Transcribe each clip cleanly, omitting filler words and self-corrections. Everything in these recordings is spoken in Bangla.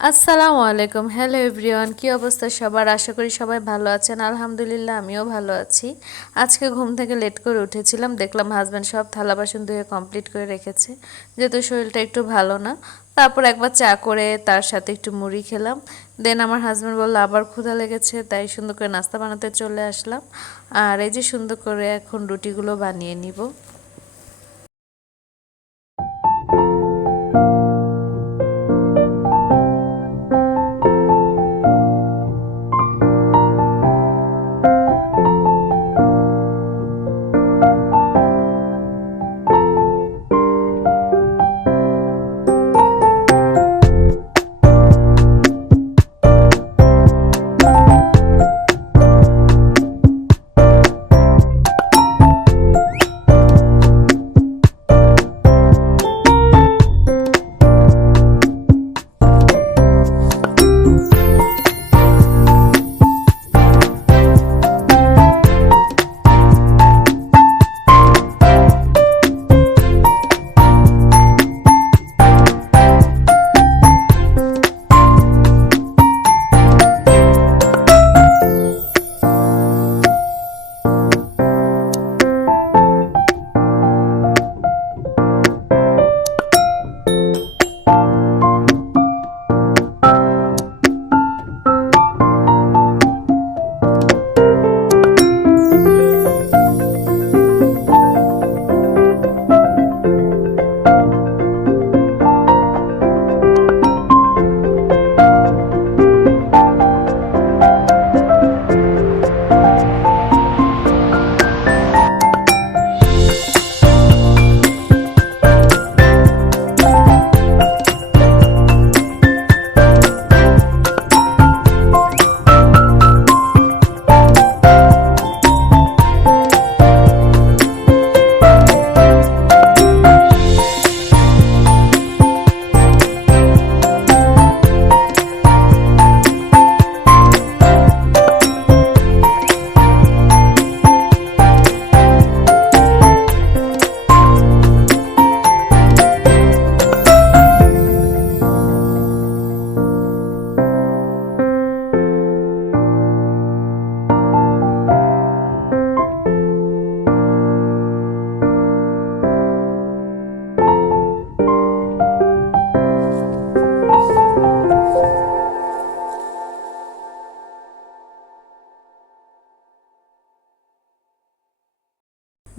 আসসালামু আলাইকুম। হ্যালো এভরিওয়ান, কি অবস্থা সবার? আশা করি সবাই ভালো আছেন। আলহামদুলিল্লাহ আমিও ভালো আছি। আজকে ঘুম থেকে লেট করে উঠেছিলাম, দেখলাম হাজব্যান্ড সব থালা বাসন ধুয়ে কমপ্লিট করে রেখেছে, যেহেতু শরীরটা একটু ভালো না। তারপর একবার চা করে তার সাথে একটু মুড়ি খেলাম। দেন আমার হাজব্যান্ড বললো আবার ক্ষুধা লেগেছে, তাই সুন্দর করে নাস্তা বানাতে চলে আসলাম। আর এই যে সুন্দর করে এখন রুটিগুলো বানিয়ে নিব।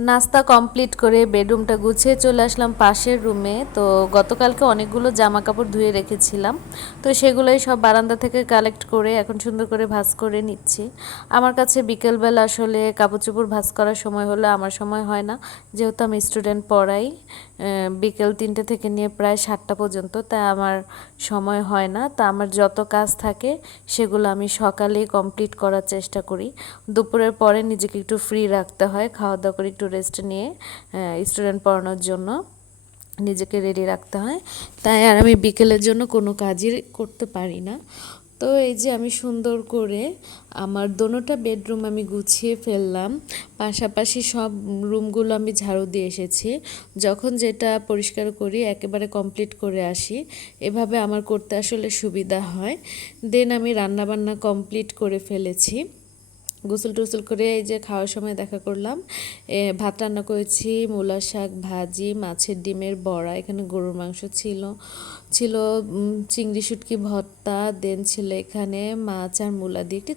নাস্তা কমপ্লিট করে বেডরুমটা গুছিয়ে চলে আসলাম পাশের রুমে। তো গতকালকে অনেকগুলো জামা কাপড় ধুয়ে রেখেছিলাম, তো সেগুলোই সব বারান্দা থেকে কালেক্ট করে এখন সুন্দর করে ভাঁজ করে নিচ্ছি। আমার কাছে বিকেলবেলা আসলে কাপড় চোপড় ভাঁজ করার সময় হলে আমার সময় হয় না, যেহেতু আমি স্টুডেন্ট পড়াই বিকেল 3টে থেকে নিয়ে প্রায় 7টা পর্যন্ত, তাই আমার সময় হয় না। তা আমার যত কাজ থাকে সেগুলো আমি সকালেই কমপ্লিট করার চেষ্টা করি। দুপুরের পরে নিজেকে একটু ফ্রি রাখতে হয়, খাওয়া দাওয়া করে একটু রেস্ট নিয়ে স্টুডেন্ট পড়ানোর জন্য নিজেকে রেডি রাখতে হয়। তাই আর আমি বিকেলের জন্য কোনো কাজই করতে পারি না। তো এই যে আমি সুন্দর করে আমার দোনোটা বেডরুম আমি গুছিয়ে ফেললাম, পাশাপাশি সব রুমগুলো আমি ঝাড়ু দিয়ে এসেছি। যখন যেটা পরিষ্কার করি একেবারে কমপ্লিট করে আসি, এভাবে আমার করতে আসলে সুবিধা হয়। দেন আমি রান্নাবান্না কমপ্লিট করে ফেলেছি, গোসল টোসল করে এই যে খাওয়ার সময় দেখা করলাম। ভাত রান্না করেছি, মূলা শাক ভাজি, মাছের ডিমের বড়া, এখানে গরুর মাংস ছিল, ছিল চিংড়ি শুটকি ভর্তা, দেন ছিল এখানে মাছ আর মূলা দিয়ে একটি